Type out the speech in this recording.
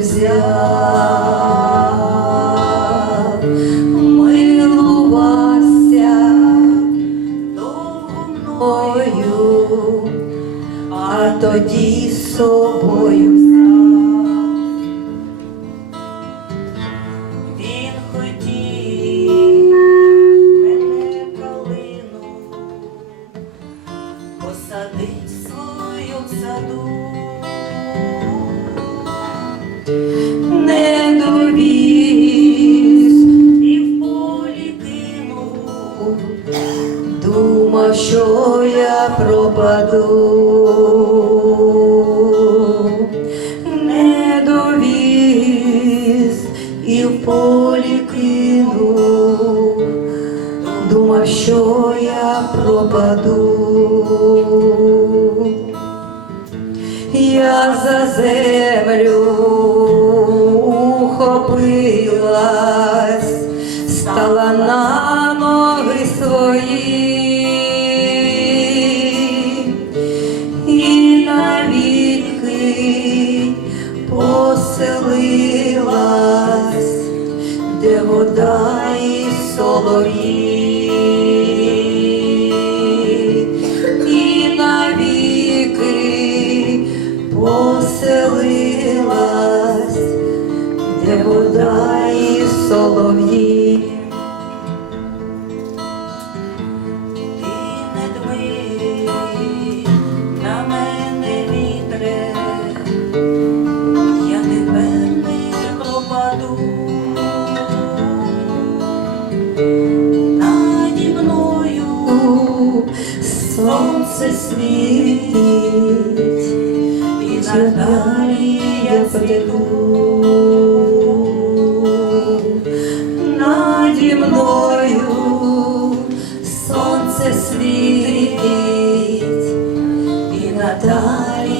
взяв, милувався мною, а тоді собою що я пропаду. Не довіз і в полі що я пропаду. Я за землю ухопилась, стала на ноги свої поселилась, де вода і солов'ї, і навіки поселилась, де вода і солов'ї. Сонце світить, і надалі я прийду. Наді мною сонце світить, і надалі